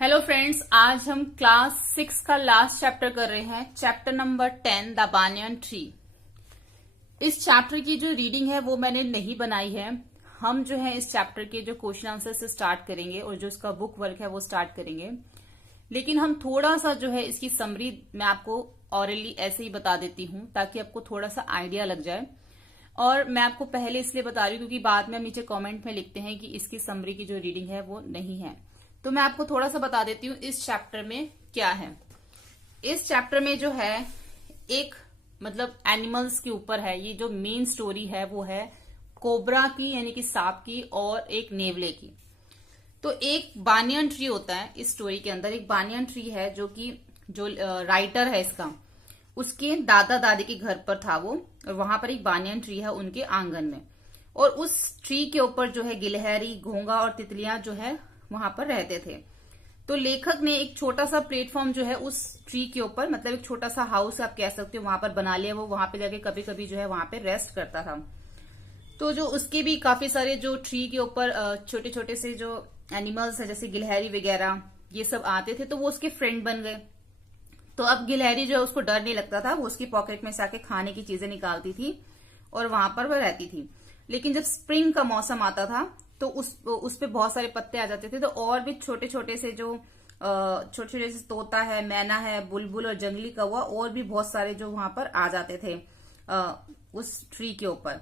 Hello friends, आज हम class 6 का लास्ट चैप्टर कर रहे हैं। Chapter number 10 the banyan tree. इस चैप्टर की जो रीडिंग है वो मैंने नहीं बनाई है। हम जो है इस चैप्टर के जो क्वेश्चन आंसर से स्टार्ट करेंगे और जो इसका बुक वर्क है वो स्टार्ट करेंगे। लेकिन हम थोड़ा सा जो है इसकी समरी मैं आपको ऑरली ऐसे ही बता देती हूँ ताकि आपको थोड़ा सा आइडिया लग जाए। और मैं आपको पहले इसलिए बता रही हूँ क्योंकि बाद में हम नीचे कमेंट में लिखते हैं कि इसकी समरी की जो रीडिंग है वो नहीं है। तो मैं आपको थोड़ा सा बता देती हूँ इस चैप्टर में क्या है। इस चैप्टर में जो है एक मतलब एनिमल्स के ऊपर है। ये जो मेन स्टोरी है वो है कोबरा की यानी कि सांप की और एक नेवले की। तो एक बानियन ट्री होता है इस स्टोरी के अंदर। एक बानियन ट्री है जो कि जो राइटर है इसका उसके दादा दादी के घर पर था वो, और वहां पर एक बानियन ट्री है उनके आंगन में। और उस ट्री के ऊपर जो है गिलहरी, घोंगा और तितलियां जो है वहां पर रहते थे। तो लेखक ने एक छोटा सा प्लेटफॉर्म जो है उस ट्री के ऊपर, मतलब एक छोटा सा हाउस आप कह सकते हो, वहां पर बना लिया। वो वहां पे जाके कभी कभी जो है वहां पे रेस्ट करता था। तो जो उसके भी काफी सारे जो ट्री के ऊपर छोटे छोटे से जो एनिमल्स है जैसे गिलहरी वगैरह ये सब आते थे, तो वो उसके फ्रेंड बन गए। तो अब गिलहरी जो है उसको डर नहीं लगता था, वो उसकी पॉकेट में से आके खाने की चीजें निकालती थी और वहां पर वह रहती थी। लेकिन जब स्प्रिंग का मौसम आता था तो उस पे बहुत सारे पत्ते आ जाते थे। तो और भी छोटे छोटे से जो छोटे छोटे से तोता है, मैना है, बुलबुल और जंगली कौवा और भी बहुत सारे जो वहां पर आ जाते थे उस ट्री के ऊपर,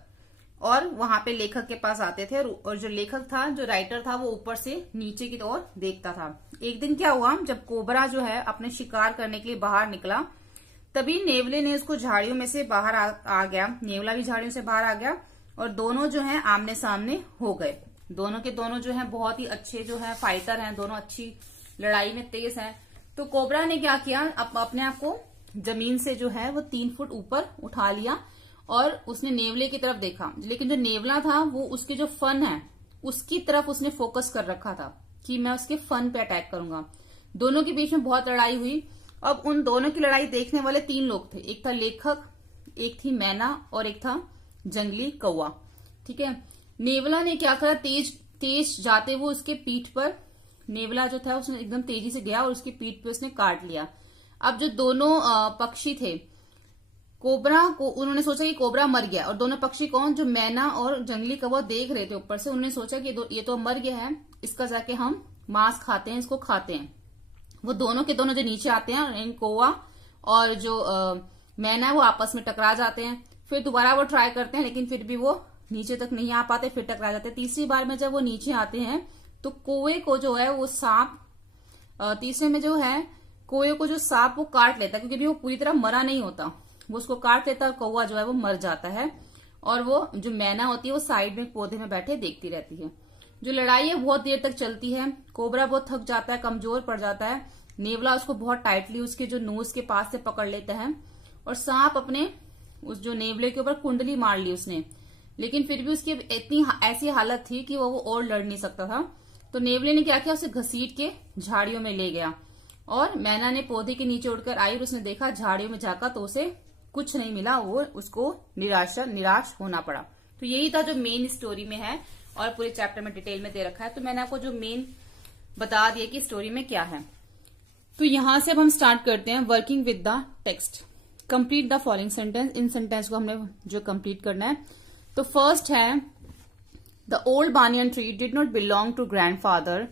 और वहां पे लेखक के पास आते थे। और जो लेखक था, जो राइटर था, वो ऊपर से नीचे की ओर देखता था। एक दिन क्या हुआ, जब कोबरा जो है अपने शिकार करने के लिए बाहर निकला, तभी नेवले ने उसको झाड़ियों में से बाहर आ गया। नेवला भी झाड़ियों से बाहर आ गया और दोनों जो है आमने सामने हो गए। दोनों के दोनों जो है बहुत ही अच्छे जो है फाइटर हैं, दोनों अच्छी लड़ाई में तेज हैं। तो कोबरा ने क्या किया, अपने आप को जमीन से जो है वो 3 फुट ऊपर उठा लिया और उसने नेवले की तरफ देखा। लेकिन जो नेवला था वो उसके जो फन है उसकी तरफ उसने फोकस कर रखा था कि मैं उसके फन पे अटैक करूंगा। दोनों के बीच में बहुत लड़ाई हुई। अब उन दोनों की लड़ाई देखने वाले 3 लोग थे। एक था लेखक, एक थी मैना और एक था जंगली कौवा। ठीक है। नेवला ने क्या करा, तेज तेज जाते वो उसके पीठ पर, नेवला जो था उसने एकदम तेजी से गया और उसकी पीठ पे उसने काट लिया। अब जो दोनों पक्षी थे, कोबरा को उन्होंने सोचा कि कोबरा मर गया, और दोनों पक्षी कौन, जो मैना और जंगली कौवा देख रहे थे ऊपर से, उन्होंने सोचा कि ये तो मर गया है, इसका जाके हम मांस खाते हैं, इसको खाते हैं। वो दोनों के दोनों जो नीचे आते हैं, कौवा और जो मैना, वो आपस में टकरा जाते हैं। फिर दोबारा वो ट्राई करते हैं लेकिन फिर भी वो नीचे तक नहीं आ पाते, फिर टकरा जाते हैं। तीसरी बार में जब वो नीचे आते हैं तो कौवे को जो है वो सांप, तीसरे में जो है कौवे को जो सांप वो काट लेता है, क्योंकि वो पूरी तरह मरा नहीं होता, वो उसको काट लेता है और कौवा जो है वो मर जाता है। और वो जो मैना होती है वो साइड में पौधे में बैठे देखती रहती है। जो लड़ाई है बहुत देर तक चलती है। कोबरा बहुत थक जाता है, कमजोर पड़ जाता है। नेवला उसको बहुत टाइटली उसके जो नोज के पास से पकड़ लेता है, और सांप अपने उस जो नेवले के ऊपर कुंडली मार ली उसने, लेकिन फिर भी उसकी इतनी ऐसी हालत थी कि वो और लड़ नहीं सकता था। तो नेवले ने क्या किया, उसे घसीट के झाड़ियों में ले गया, और मैना ने पौधे के नीचे उड़कर आई और उसने देखा, झाड़ियों में झांका तो उसे कुछ नहीं मिला, वो उसको निराश होना पड़ा। तो यही था जो मेन स्टोरी में है, और पूरे चैप्टर में डिटेल में दे रखा है। तो मैंने आपको जो मेन बता दिया कि स्टोरी में क्या है। तो यहां से अब हम स्टार्ट करते हैं working with the text. Complete the following sentence. इन सेंटेंस को हमने जो कंप्लीट करना है। तो फर्स्ट है, the old banyan tree did not belong to grandfather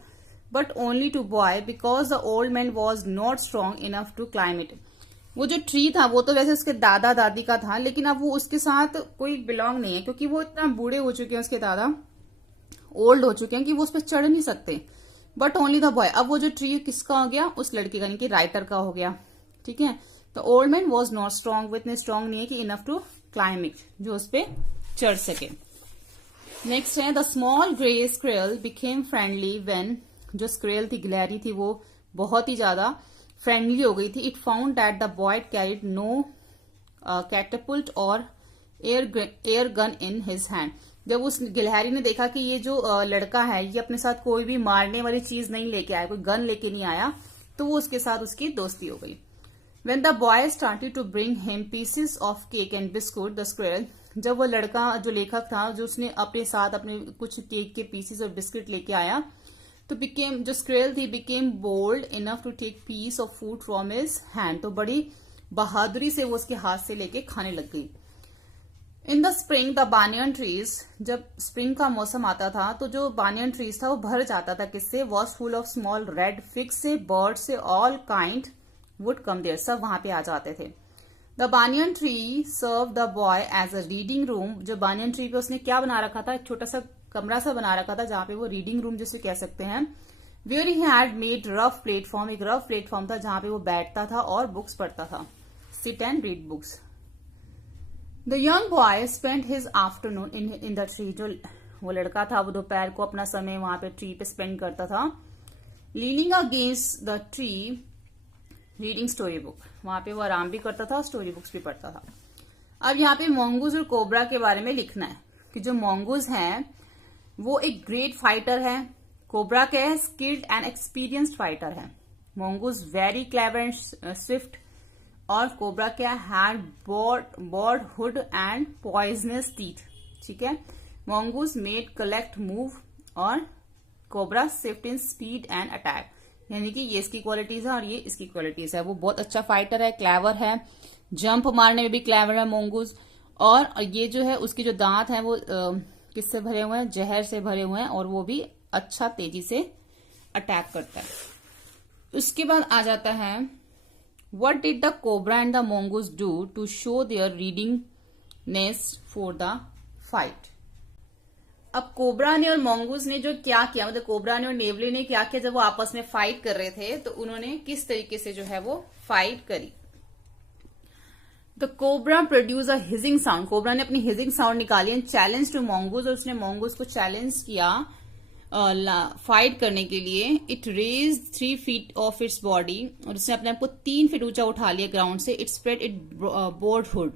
but only to boy because the old man was not strong enough to climb it. वो जो ट्री था वो तो वैसे उसके दादा दादी का था, लेकिन अब वो उसके साथ कोई बिलोंग नहीं है, क्योंकि वो इतना बूढ़े हो चुके हैं, उसके दादा ओल्ड हो चुके हैं कि वो उस पर चढ़ नहीं सकते। बट ओनली द बॉय, अब वो जो ट्री किसका हो गया, उस लड़के का यानी कि राइटर का हो गया। ठीक है। तो old man was not strong, वो इतने स्ट्रॉन्ग नहीं है कि इनफ टू क्लाइम इट, जो उस पर चढ़ सके। नेक्स्ट है, the small grey squirrel became friendly when, जो स्क्रेल थी, गिलहरी थी, वो बहुत ही ज्यादा फ्रेंडली हो गई थी। It found that the boy carried no catapult और air gun in his hand. जब उस गिलहरी ने देखा कि ये जो लड़का है ये अपने साथ कोई भी मारने वाली चीज नहीं लेके आया, कोई गन लेके नहीं आया, तो वो उसके साथ उसकी दोस्ती हो गई। When the boy started to bring him pieces of cake and biscuit, the squirrel, जब वो लड़का जो लेखक था जो उसने अपने साथ अपने कुछ केक के पीसेस और बिस्किट लेके आया, तो बिकेम जो स्क्रेल थी became bold enough to take piece of food from his hand, तो बड़ी बहादुरी से वो उसके हाथ से लेके खाने लग गई। इन the spring the banyan trees, जब स्प्रिंग का मौसम आता था तो जो बानियन ट्रीज था वो भर जाता था किससे, was full of small red figs से, बर्ड से, all kind would come there, सब वहां पे आ जाते थे। The banyan tree serve the boy as a reading room, जो बानियन ट्री पे उसने क्या बना रखा था, एक छोटा सा कमरा सा बना रखा था जहां पे वो रीडिंग रूम जिसे कह सकते हैं। Where he had made rough platform, एक रफ प्लेटफॉर्म था जहां पे वो बैठता था और बुक्स पढ़ता था, sit and read books. The young boy spend his afternoon in the tree, जो वो लड़का था वो दोपहर को अपना समय वहां पे ट्री पे स्पेंड करता था। Leaning against the tree reading story book, वहां पे वो आराम भी करता था और स्टोरी बुक्स भी पढ़ता था। अब यहाँ पे मोंगूज और कोबरा के बारे में लिखना है कि जो मोंगूज हैं वो एक ग्रेट फाइटर है, कोबरा क्या है, स्किल्ड एंड एक्सपीरियंस्ड फाइटर है। Mongoose very clever and swift, और कोबरा क्या had broad hood and poisonous teeth, ठीक है। मोंगूज मेड कलेक्ट मूव, और cobra swift in speed and attack, यानी कि ये इसकी क्वालिटीज है और ये इसकी क्वालिटीज है। वो बहुत अच्छा फाइटर है, क्लेवर है, जंप मारने में भी क्लेवर है मोंगूज, और ये जो है उसके जो दांत हैं वो किससे भरे हुए हैं, जहर से भरे हुए हैं, और वो भी अच्छा तेजी से अटैक करता है। उसके बाद आ जाता है what did the cobra and the mongoose do to show their readiness for the fight. अब कोबरा ने और मोंगूज ने जो क्या किया, मतलब कोबरा ने और नेवले ने क्या किया, जब वो आपस में फाइट कर रहे थे तो उन्होंने किस तरीके से जो है वो फाइट करी। The cobra produce a hissing sound, cobra ने अपनी हिजिंग साउंड निकाली एंड चैलेंज टू मोंगूज, और उसने मोंगूज को चैलेंज किया फाइट करने के लिए। It raise 3 feet off its body, और उसने अपने आप को 3 फीट ऊंचा उठा लिया ग्राउंड से। It spread it board hood,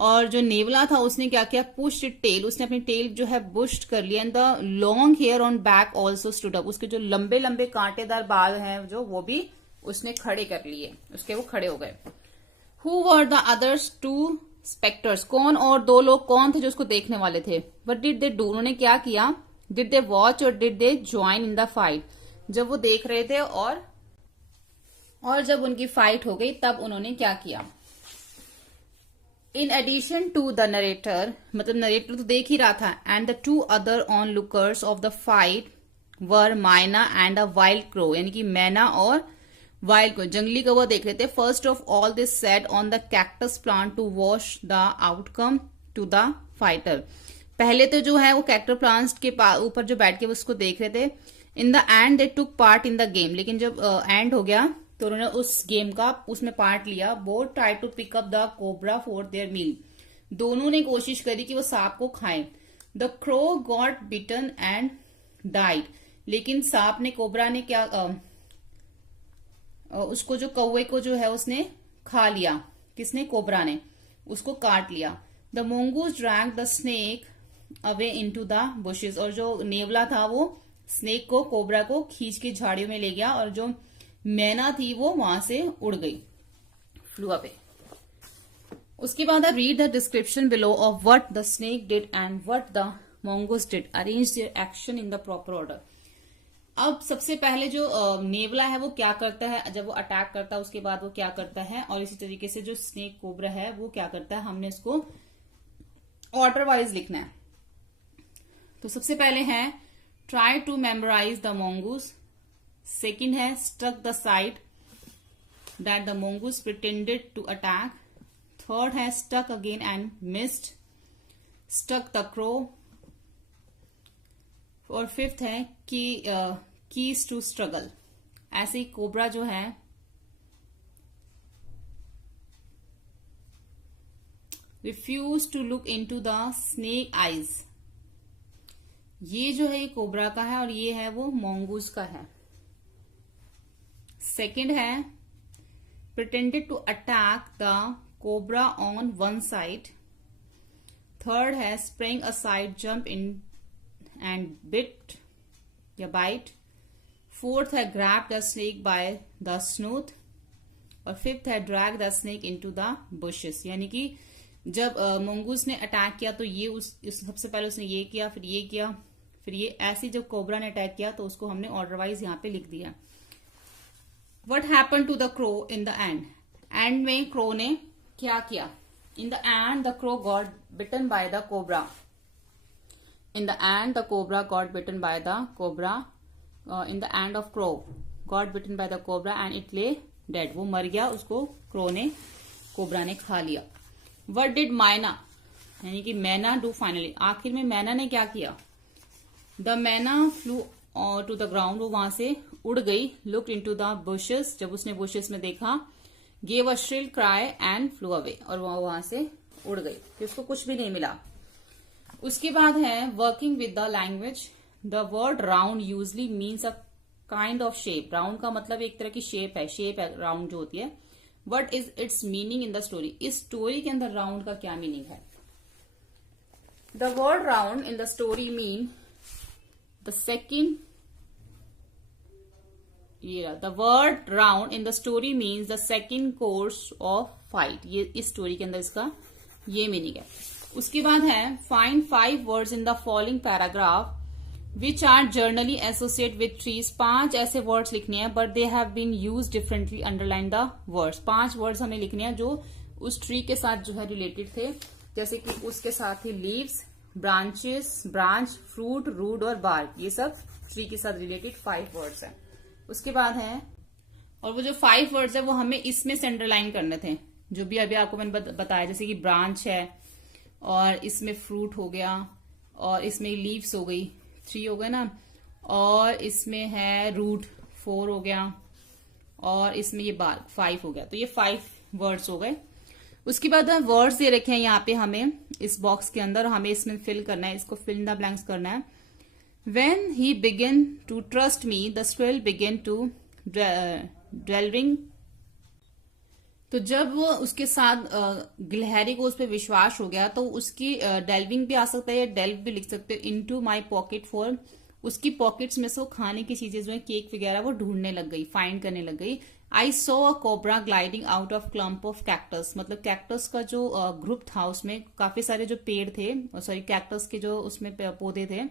और जो नेवला था उसने क्या किया, पुश्ड इट टेल, उसने अपनी टेल जो है बुश्ड कर लिया। And the long hair on back also stood up, उसके जो लंबे लंबे कांटेदार बाल हैं जो वो भी उसने खड़े कर लिए, उसके वो खड़े हो गए। Who were the others 2 spectres, कौन और 2 लोग कौन थे जो उसको देखने वाले थे। व्हाट डिड दे डू, उन्होंने क्या किया। डिड दे वॉच और did they join in the fight, जब वो देख रहे थे और जब उनकी फाइट हो गई तब उन्होंने क्या किया। In addition to the narrator, मतलब नरेटर तो देख ही रहा था, and the 2 other onlookers of the fight were myna and a wild crow, यानी कि मैना और वाइल्ड क्रो जंगली कौवा देख रहे थे। First of all this set on the cactus plant to watch the outcome to the fighter, पहले तो जो है वो कैक्टर प्लांट्स के ऊपर जो बैठ के उसको देख रहे थे। इन the and they took part in the game, लेकिन जब एंड हो गया तो उन्होंने उस गेम का उसमें पार्ट लिया। Both try to pick up the cobra for their meal, दोनों ने कोशिश करी कि वो सांप को खाएं। The crow got bitten and died, लेकिन सांप ने, कोबरा ने क्या उसको जो कौवे को जो है उसने खा लिया। किसने, कोबरा ने, उसको काट लिया। The mongoose drag the snake away into the bushes, और जो नेवला था वो स्नेक को, कोबरा को खींच के झाड़ियों में ले गया, और जो मैना थी वो वहां से उड़ गई, फ्लू अवे। उसके बाद read the description below of what the snake did and what the mongoose did, arrange their action in the proper order. अब सबसे पहले जो नेवला है वो क्या करता है, जब वो अटैक करता है उसके बाद वो क्या करता है, और इसी तरीके से जो स्नेक कोबरा है वो क्या करता है, हमने इसको ऑर्डर वाइज लिखना है। तो सबसे पहले है try to memorise the mongoose, second है struck the side that the mongoose pretended to attack, third है stuck again and missed, stuck the crow, और फिफ्थ है कीज टू स्ट्रगल। ऐसे ही कोबरा जो है refuse to look into the snake eyes, ये जो है ये कोबरा का है और ये है वो मोंगूज का है। सेकंड है pretended to attack the cobra on one side, third है spring aside jump in and bit या बाइट, फोर्थ है grab the snake by the snout, और फिफ्थ है drag the snake into the bushes. यानी कि जब mongoose ने attack किया तो ये सबसे पहले उसने ये किया, फिर फिर ये ऐसी जब कोबरा ने अटैक किया तो उसको हमने ऑर्डर वाइज यहाँ पे लिख दिया। What happen to the crow in the end, end में क्रो ने क्या किया? In the end the crow got bitten by the cobra, in the end the cobra got bitten by the cobra, in the end of crow got bitten by the cobra and it lay dead, वो मर गया, उसको crow ने, cobra ने खा लिया। What did मैना, यानी कि मैना डू फाइनली, आखिर में मैना ने क्या किया? द मैना फ्लू टू द ग्राउंड, वो वहां से उड़ गई। Look into the bushes, जब उसने बुशेस में देखा। Gave a shrill cry and flew away, और वहां से उड़ गई, फिर उसको कुछ भी नहीं मिला। उसके बाद है working with the language. The word round usually means a kind of shape, round का मतलब एक तरह की शेप है राउंड जो होती है। What is it's meaning in the story, इस स्टोरी के अंदर राउंड का क्या मीनिंग है? The word round in the story mean the second, the word round in the story means the second course of fight, ये इस story के अंदर इसका ये मीनिंग है। उसके बाद है find 5 words in the following paragraph which are generally associate with trees, 5 ऐसे वर्ड्स लिखने हैं but they have been use differently, underline the words, 5 words हमें लिखने हैं जो उस ट्री के साथ जो है रिलेटेड थे, जैसे कि उसके साथ ही leaves, branches, branch, fruit, root और बार्क, ये सब ट्री के साथ रिलेटेड 5 वर्ड्स हैं। उसके बाद है, और वो जो 5 वर्ड्स है वो हमें इसमें से अंडरलाइन करने थे, जो भी अभी आपको मैंने बताया, जैसे कि ब्रांच है, और इसमें फ्रूट हो गया, और इसमें लीव्स हो गई, 3 हो गए ना, और इसमें है रूट 4 हो गया, और इसमें ये बार्क 5 हो गया, तो ये 5 वर्ड्स हो गए। उसके बाद वर्ड्स दे रखे हैं यहाँ पे हमें इस बॉक्स के अंदर, हमें इसमें फिल करना है, इसको फिल इन द ब्लैंक्स करना है। When he began to trust me, the squirrel began to delving. तो जब वो उसके साथ गिलहरी को उस पर विश्वास हो गया तो उसकी डेल्विंग भी आ सकता है या डेल्व भी लिख सकते हो, इनटू माय पॉकेट फॉर, उसकी पॉकेट्स में से खाने की चीजें जो है केक वगैरह वो ढूंढने लग गई, फाइंड करने लग गई। I saw a cobra gliding out of clump of cactus, मतलब कैक्टस का जो ग्रुप था उसमें काफी सारे जो पेड़ थे, सॉरी कैक्टस के जो उसमें पौधे थे,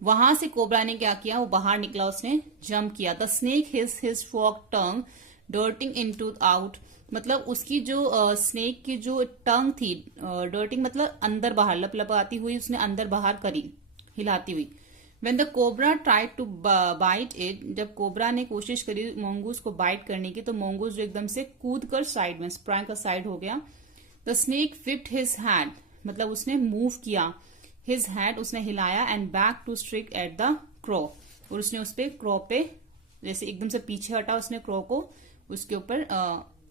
वहां से कोबरा ने क्या किया, वो बाहर निकला, उसने जंप किया। The snake his fork tongue dirtying into out, मतलब उसकी जो स्नेक की जो टंग थी, डर्टिंग मतलब अंदर बाहर, लपलपाती हुई, उसने अंदर बाहर करी हिलाती हुई। When the cobra tried to bite it, जब कोबरा ने कोशिश करी मोंगूस को बाइट करने की तो मोंगूस जो एकदम से कूद कर साइड में स्प्रैंग का साइड हो गया। The snake whipped his hand, मतलब उसने मूव किया, हिज हैंड उसने हिलाया, and back to strike at the crow, और उसने उस पे क्रो पे जैसे एकदम से पीछे हटा, उसने क्रो को उसके ऊपर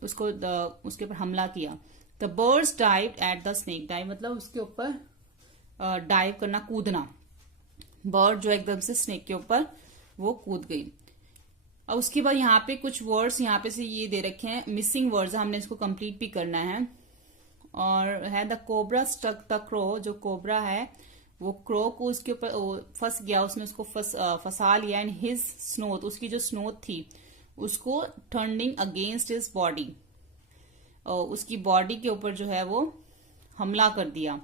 उसके ऊपर हमला किया। The birds dive at the snake, dive मतलब उसके ऊपर डाइव करना, कूदना, बर्ड जो एकदम से स्नेक के ऊपर वो कूद गई। अब उसके बाद यहाँ पे कुछ वर्ड्स यहाँ पे से ये दे रखे हैं, मिसिंग वर्ड्स, हमने इसको कंप्लीट भी करना है। और है the cobra stuck the crow, जो कोबरा है वो क्रो को उसके ऊपर फंस गया, उसने उसको फंसा लिया। एंड हिज स्नोथ, उसकी जो स्नोथ थी उसको टर्निंग अगेंस्ट हिज बॉडी, उसकी बॉडी के ऊपर जो है वो हमला कर दिया।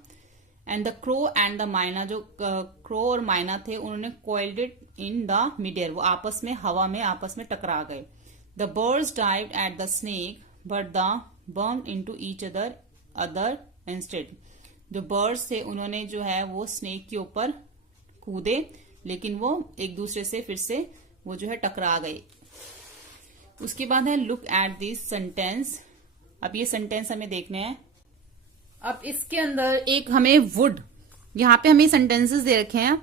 And the crow and the माइना, जो क्रो और माइना थे उन्होंने coiled it in the mid air, वो आपस में हवा में आपस में टकरा गए। The birds dived at the snake but the bump into each other instead, जो बर्ड्स थे उन्होंने जो है वो स्नेक के ऊपर कूदे, लेकिन वो एक दूसरे से फिर से वो जो है टकरा गए। उसके बाद है लुक एट दिस सेंटेंस, अब ये सेंटेंस हमें देखने हैं। अब इसके अंदर एक हमें वुड, यहाँ पे हमें सेंटेंसेस दे रखे हैं,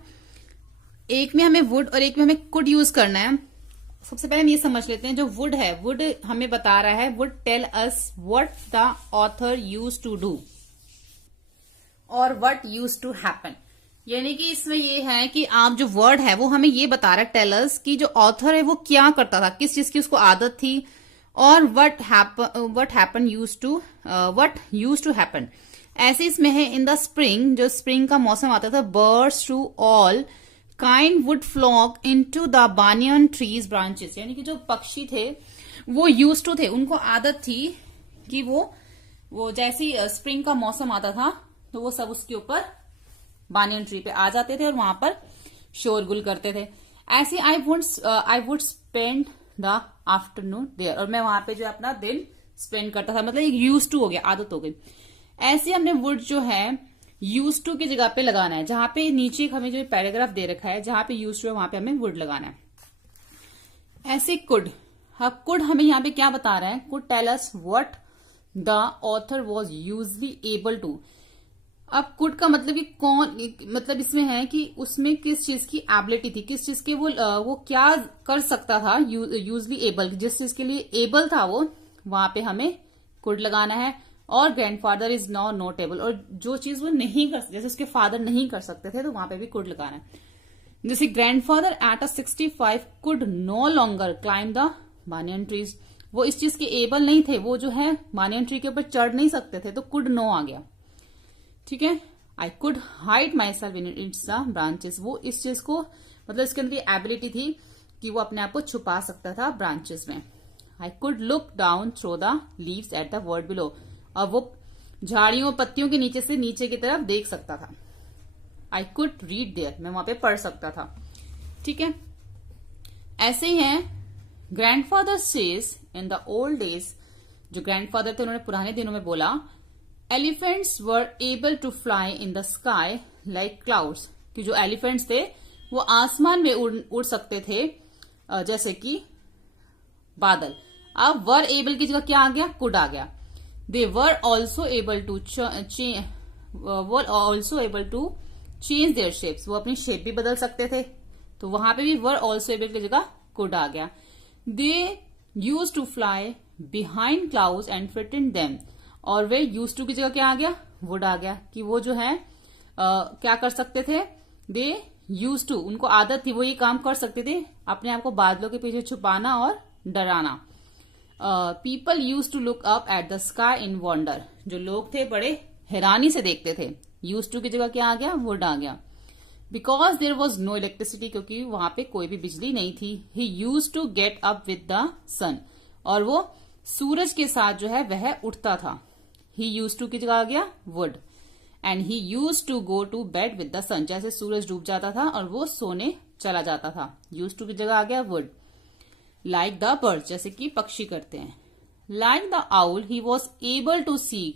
एक में हमें वुड और एक में हमें कुड यूज करना है। सबसे पहले हम ये समझ लेते हैं, जो वुड है, वुड हमें बता रहा है, would tell us what the author used to do और व्हाट यूज टू हैपन, यानी कि इसमें ये है कि आप जो वर्ड है वो हमें ये बता रहा है, टेल अस, कि जो ऑथर है वो क्या करता था, किस चीज की उसको आदत थी, और व्हाट यूज टू हैपन। ऐसे इसमें है इन द स्प्रिंग, जो स्प्रिंग का मौसम आता था, birds to all kind would flock into the banyan trees branches, यानी कि जो पक्षी थे वो यूज टू थे, उनको आदत थी कि वो जैसे ही स्प्रिंग का मौसम आता था तो वो सब उसके ऊपर बानियन ट्री पे आ जाते थे और वहां पर शोरगुल करते थे। ऐसे I would spend the afternoon there, और मैं वहां पे जो अपना दिन स्पेंड करता था, मतलब एक यूज टू हो गया, आदत हो गई। ऐसे हमने वुड जो है यूज टू की जगह पे लगाना है। जहां पे नीचे हमें जो पैराग्राफ दे रखा है, जहां पे यूज टू है वहां पे हमें वुड लगाना है। ऐसे कुड, अब कुड हमें यहाँ पे क्या बता रहा है, could tell us what the author was usually able to. अब कुड का मतलब कि कौन, मतलब इसमें है कि उसमें किस चीज की एबिलिटी थी, किस चीज के वो क्या कर सकता था, यूजली एबल, जिस चीज के लिए एबल था वो, वहां पे हमें कुड लगाना है। और ग्रैंडफादर इज नॉट नोटेबल, और जो चीज वो नहीं कर सकते, जैसे उसके फादर नहीं कर सकते थे, तो वहां पे भी कुड लगाना है। जैसे grandfather at 65 could no longer climb the banyan trees, वो इस चीज के एबल नहीं थे, वो जो है बानियन ट्री के ऊपर चढ़ नहीं सकते थे, तो कुड नो आ गया। ठीक है, I could hide my self in its the branches, वो इस चीज को, मतलब इसके अंदर एबिलिटी थी कि वो अपने आप को छुपा सकता था ब्रांचेस में। I could look down through the leaves at the word below, और वो झाड़ियों पत्तियों के नीचे से नीचे की तरफ देख सकता था। आई कुड रीड देयर, मैं वहां पे पढ़ सकता था। ठीक है, ऐसे ही है grandfather says in the old days, जो ग्रैंडफादर थे उन्होंने पुराने दिनों में बोला, elephants were able to fly in the sky like clouds, कि जो एलिफेंट्स थे वो आसमान में उड़ सकते थे जैसे कि बादल। अब वर एबल की जगह क्या आ गया, कुड आ गया। They were also able to change their shapes, वो अपनी शेप भी बदल सकते थे, तो वहां पे भी वर ऑल्सो एबल की जगह कुड आ गया। They use to fly behind clouds and frighten them, और वे यूज टू की जगह क्या आ गया, वुड आ गया, कि वो जो है क्या कर सकते थे, दे यूज टू, उनको आदत थी, वो ये काम कर सकते थे, अपने आप को बादलों के पीछे छुपाना और डराना। People use to look up at the sky in wonder, जो लोग थे बड़े हैरानी से देखते थे, यूज टू की जगह क्या आ गया, वुड आ गया। Because there was no electricity, क्योंकि वहां पे कोई भी बिजली नहीं थी। He use to get up with the sun, और वो सूरज के साथ जो है वह उठता था। ही यूज टू की जगह आ गया would. And he use to go to bed with the sun, जैसे सूरज डूब जाता था और वो सोने चला जाता था, यूज टू की जगह आ गया वुड। लाइक द बर्ड, जैसे कि पक्षी करते हैं। Like the owl he was able to see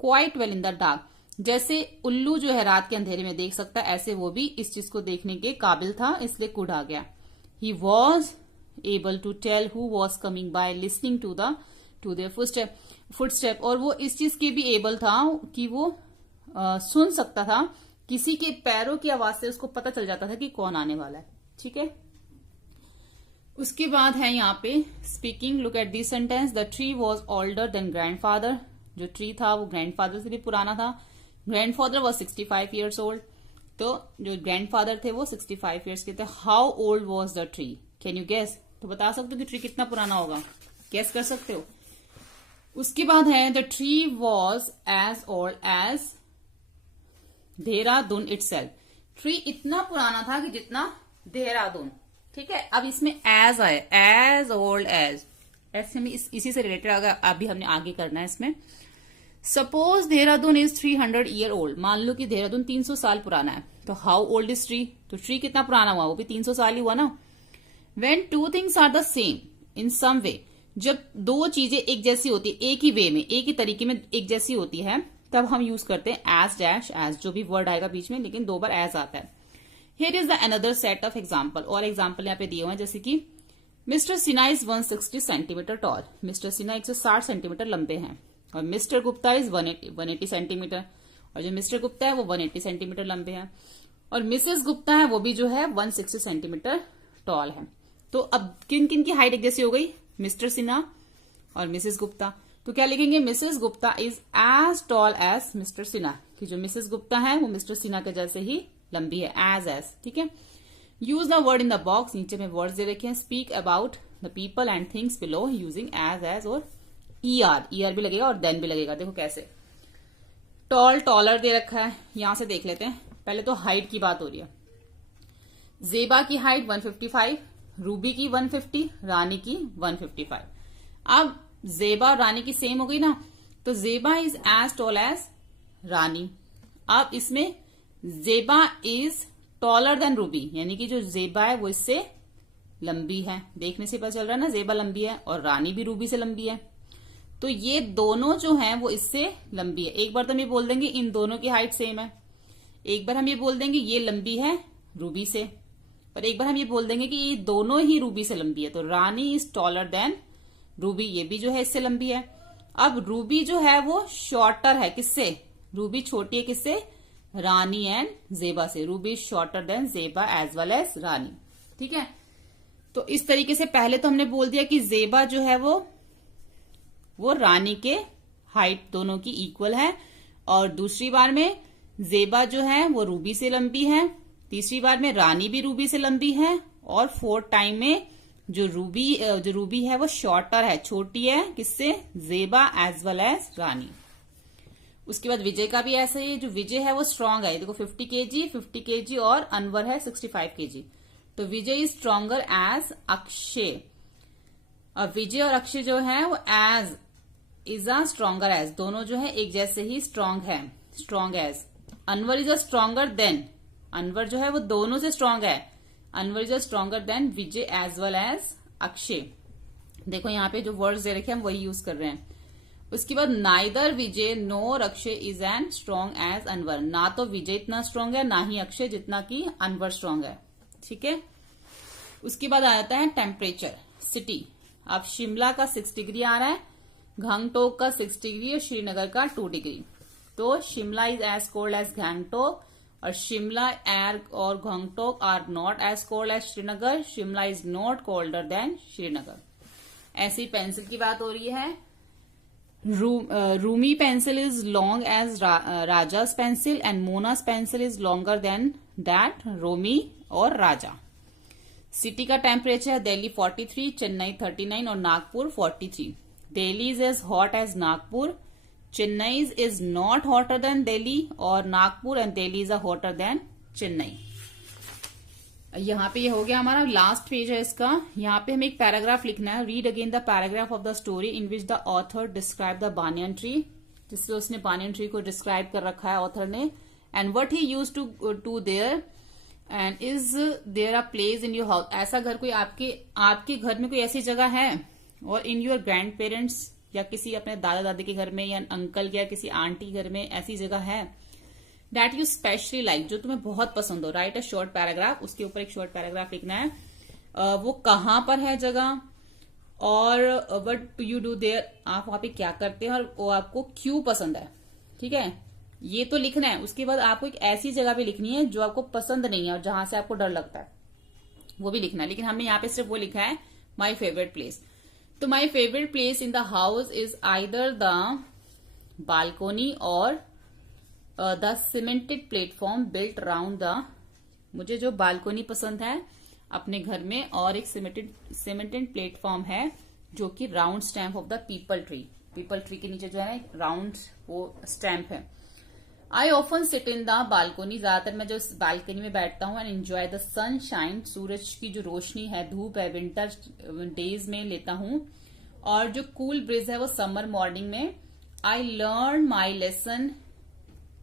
quite well in the dark, जैसे उल्लू जो है रात के अंधेरे में देख सकता है, ऐसे वो भी इस चीज को देखने के काबिल था, इसलिए कुड आ गया। He was able to tell who was coming by listening to their footstep, और वो इस चीज के भी एबल था कि वो सुन सकता था, किसी के पैरों की आवाज से उसको पता चल जाता था कि कौन आने वाला है। ठीक है, उसके बाद है यहाँ पे speaking. Look at this sentence, the tree was older than grandfather, जो ट्री था वो ग्रैंडफादर से भी पुराना था। ग्रैंडफादर वॉज 65 ईयर्स ओल्ड, तो जो ग्रैंडफादर थे वो 65 ईयर्स के थे। How old was the tree, can you guess, तो बता सकते हो कि ट्री कितना पुराना होगा, गेस कर सकते हो। उसके बाद है the tree was as old as Dehradun itself, tree इतना पुराना था कि जितना देहरादून। ठीक है, अब इसमें एज आए, एज ओल्ड एज, ऐसे में इसी से रिलेटेड अभी हमने आगे करना है इसमें। Suppose Dehradun is 300 year old, मान लो कि देहरादून 300 साल पुराना है, तो हाउ ओल्ड इज ट्री, तो ट्री कितना पुराना हुआ, वो भी 300 साल ही हुआ ना। When two things are the same in some way, जब दो चीजें एक जैसी होती है, एक ही वे में, एक ही तरीके में एक जैसी होती है, तब हम यूज करते हैं एज डैश एज, जो भी वर्ड आएगा बीच में, लेकिन 2 बार एज आता है। Here is the another set of example, और एग्जाम्पल यहाँ पे दिए हुए हैं, जैसे कि mister Sinha is 160 centimetre toll, mister Sinha 160 centimetre लंबे हैं, और मिस्टर गुप्ता इज 180 सेंटीमीटर, और जो मिस्टर गुप्ता है वो 180 सेंटीमीटर लंबे हैं, और मिसेस गुप्ता है वो भी जो है 160 सेंटीमीटर टॉल है। तो अब किन किन की हाइट एक जैसी हो गई, मिस्टर सिन्हा और मिसेस गुप्ता, तो क्या लिखेंगे, Mrs Gupta is as tall as Mr Sinha, कि जो मिसेस गुप्ता है वो मिस्टर सिन्हा के जैसे ही लंबी है, एज। ठीक है, use the word in the box, नीचे में वर्ड्स दे रखे हैं। Speak about the people and things below using as और ईआर भी लगेगा और देन भी लगेगा। देखो कैसे, टॉल टॉलर दे रखा है, यहां से देख लेते हैं। पहले तो हाइट की बात हो रही है, जेबा की हाइट 155, रूबी की 150, रानी की 155। अब जेबा और रानी की सेम हो गई ना, तो जेबा इज एज टॉल एज रानी। अब इसमें जेबा इज टॉलर देन रूबी, यानी कि जो जेबा है वो इससे लंबी है। देखने से पता चल रहा है ना, जेबा लंबी है और रानी भी रूबी से लंबी है। तो ये दोनों जो हैं वो इससे लंबी है। एक बार तो हम ये बोल देंगे इन दोनों की हाइट सेम है, एक बार हम ये बोल देंगे ये लंबी है रूबी से, और एक बार हम ये बोल देंगे कि ये दोनों ही रूबी से लंबी है। तो रानी इज टॉलर देन रूबी, ये भी जो है इससे लंबी है। अब रूबी जो है वो शॉर्टर है किससे, रूबी छोटी है किससे, रानी एंड जेबा से। रूबी इज शॉर्टर देन जेबा एज वेल एज रानी। ठीक है, तो इस तरीके से पहले तो हमने बोल दिया कि जेबा जो है वो रानी के हाइट दोनों की इक्वल है, और दूसरी बार में जेबा जो है वो रूबी से लंबी है, तीसरी बार में रानी भी रूबी से लंबी है, और फोर्थ टाइम में जो रूबी है वो शॉर्टर है, छोटी है किससे, जेबा एज वेल एज रानी। उसके बाद विजय का भी ऐसा ही है, जो विजय है वो स्ट्रांग है, देखो 50 kg और अनवर है 65 kg। तो Vijay is stronger as Akshay. अब विजय और अक्षय जो है वो as is a stronger as, दोनों जो है एक जैसे ही स्ट्रांग है, strong as. Anwar is a stronger than, Anwar जो है वो दोनों से स्ट्रांग है, Anwar is a stronger than Vijay as well as Akshay. देखो यहाँ पे जो वर्ड्स दे रखे हैं हम वही यूज कर रहे हैं। उसके बाद neither Vijay nor Akshay is an strong as Anwar, ना तो विजय इतना स्ट्रांग है ना ही अक्षय जितना कि अनवर स्ट्रांग है। ठीक है, उसके बाद आ जाता है टेम्परेचर, सिटी। अब शिमला का 6 डिग्री आ रहा है, गंगटोक का 6 डिग्री और श्रीनगर का 2 डिग्री। तो Shimla is as cold as Gangtok, और शिमला एयर और Gangtok are not as cold as Srinagar. Shimla is not colder than Srinagar. ऐसी पेंसिल की बात हो रही है। Rumi pencil is long as Raja's pencil, and Mona's pencil is longer than that Romi और राजा। सिटी का टेम्परेचर है दिल्ली 43, चेन्नई 39 और Nagpur 43। Delhi is as hot as Nagpur, Chennai is not hotter than Delhi, और Nagpur and Delhi is hotter than Chennai. यहाँ पे ये हो गया हमारा लास्ट पेज है इसका। यहाँ पे हमें एक पैराग्राफ लिखना है। Read again the paragraph of the story in which the author describe the banyan tree, जिससे उसने बानियन ट्री को डिस्क्राइब कर रखा है ऑथर ने। And what he used to there, and is there a place in your house. ऐसा घर कोई आपके घर में कोई ऐसी जगह है, और इन योर ग्रैंड पेरेंट्स या किसी अपने दादा दादी के घर में, या अंकल या किसी आंटी घर में ऐसी जगह है दैट यू स्पेशली लाइक, जो तुम्हें बहुत पसंद हो। राइट अ शॉर्ट पैराग्राफ, उसके ऊपर एक शॉर्ट पैराग्राफ लिखना है। वो कहाँ पर है जगह, और what do you do their, आप वहां पे क्या करते हैं, और वो आपको क्यों पसंद है। ठीक है, ये तो लिखना है। उसके बाद आपको एक ऐसी जगह भी लिखनी है जो आपको पसंद नहीं है और जहां से आपको डर लगता है, वो भी लिखना है। लेकिन हमने यहाँ पे सिर्फ वो लिखा है माई फेवरेट प्लेस। तो my favourite place in the house is either the balcony और the cemented platform built round the, मुझे जो बालकोनी पसंद है अपने घर में, और एक सीमेंटेड प्लेटफॉर्म है जो कि round stamp of the people tree के नीचे जो है राउंड वो स्टैम्प है। I often sit in the balcony, ज्यादातर मैं जो बालकनी में बैठता हूँ, एंड एंजॉय द सनशाइन, सूरज की जो रोशनी है, धूप है, विंटर डेज में लेता हूँ, और जो कूल ब्रिज है वो समर मॉर्निंग में। I learn my lesson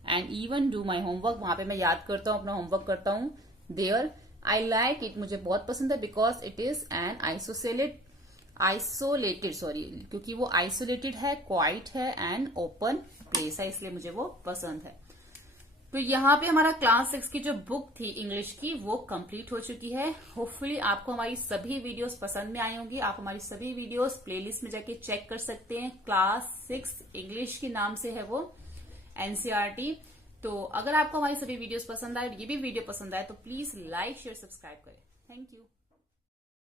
and even do my homework, वहां पे मैं याद करता हूँ, अपना होमवर्क करता हूँ। देयर आई लाइक इट, मुझे बहुत पसंद है, because it is an isolated क्योंकि वो आइसोलेटेड है, क्वाइट है, एंड ओपन प्लेस है, इसलिए मुझे वो पसंद है। तो यहाँ पे हमारा क्लास 6 की जो बुक थी इंग्लिश की वो कंप्लीट हो चुकी है। होपफुली आपको हमारी सभी वीडियोस पसंद में आई होंगी। आप हमारी सभी वीडियोस प्लेलिस्ट में जाके चेक कर सकते हैं। क्लास 6 इंग्लिश के नाम से है वो, एनसीईआरटी। तो अगर आपको हमारी सभी वीडियोस पसंद आए और ये भी वीडियो पसंद आए तो प्लीज लाइक शेयर सब्सक्राइब करें। Thank you.